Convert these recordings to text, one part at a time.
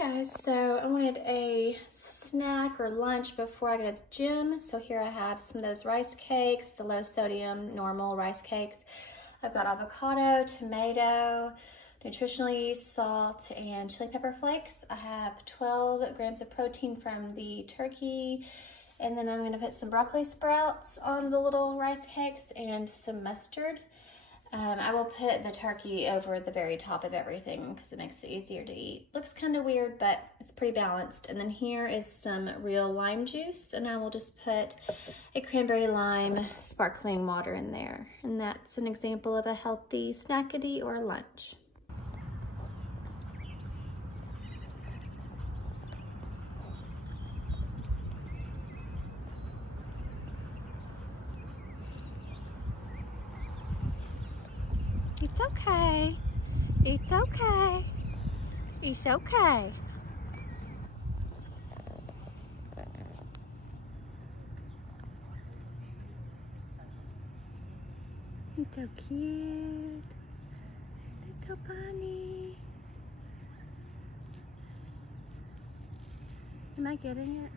Guys, so I wanted a snack or lunch before I go to the gym. So here I have some of those rice cakes, the low sodium normal rice cakes. I've got avocado, tomato, nutritional yeast, salt, and chili pepper flakes. I have 12 grams of protein from the turkey. And then I'm gonna put some broccoli sprouts on the little rice cakes and some mustard. I will put the turkey over the very top of everything because it makes it easier to eat. Looks kind of weird, but it's pretty balanced. And then here is some real lime juice, and I will just put a cranberry lime sparkling water in there. And that's an example of a healthy snackity or lunch. It's okay. It's okay. It's okay. He's so cute. Little bunny. Am I getting it?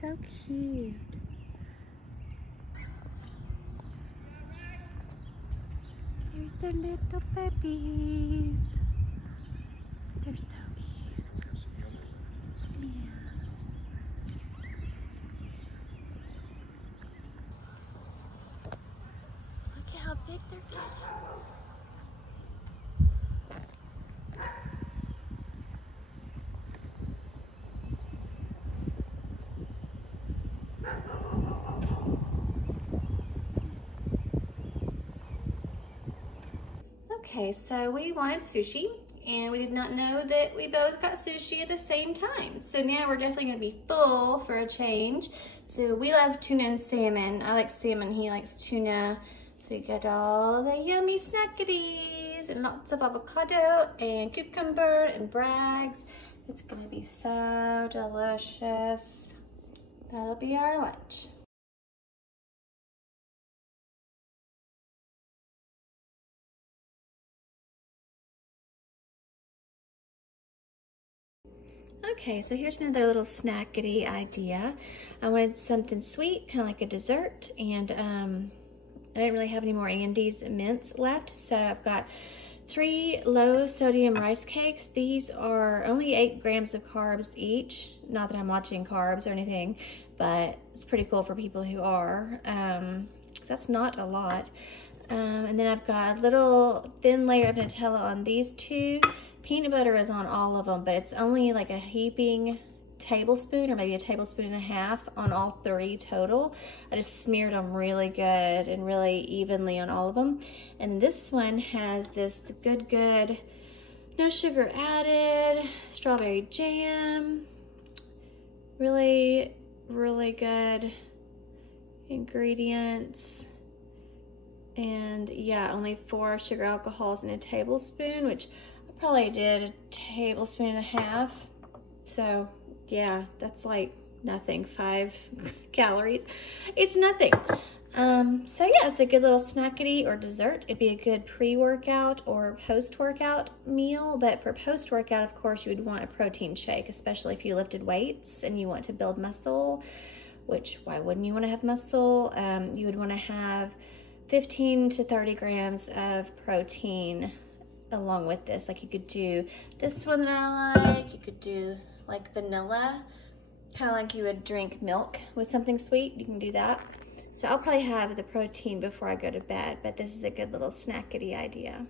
So cute. There's their little babies. They're so cute. Yeah. Look at how big they're getting. Okay, so we wanted sushi, and we did not know that we both got sushi at the same time. So now we're definitely gonna be full for a change. So we love tuna and salmon. I like salmon, he likes tuna. So we got all the yummy Snackidies and lots of avocado and cucumber and Bragg's. It's gonna be so delicious. That'll be our lunch. Okay, so here's another little snackity idea. I wanted something sweet, kind of like a dessert, and I didn't really have any more Andes mints left, so I've got 3 low sodium rice cakes. These are only 8 grams of carbs each. Not that I'm watching carbs or anything, but it's pretty cool for people who are. That's not a lot. And then I've got a little thin layer of Nutella on these 2. Peanut butter is on all of them, but it's only like a heaping tablespoon or maybe a tablespoon and a half on all 3 total. I just smeared them really good and really evenly on all of them. And this one has this good, no sugar added, strawberry jam, really good ingredients. And yeah, only 4 sugar alcohols in a tablespoon, which I probably did a tablespoon and a half. So yeah, that's like nothing, 5 calories. It's nothing. So yeah, it's a good little snackity or dessert. It'd be a good pre-workout or post-workout meal, but for post-workout, of course, you would want a protein shake, especially if you lifted weights and you want to build muscle, which why wouldn't you want to have muscle? You would want to have 15 to 30 grams of protein along with this. Like you could do this one that I like, you could do like vanilla, kind of like you would drink milk with something sweet. You can do that. So I'll probably have the protein before I go to bed, but this is a good little snackity idea.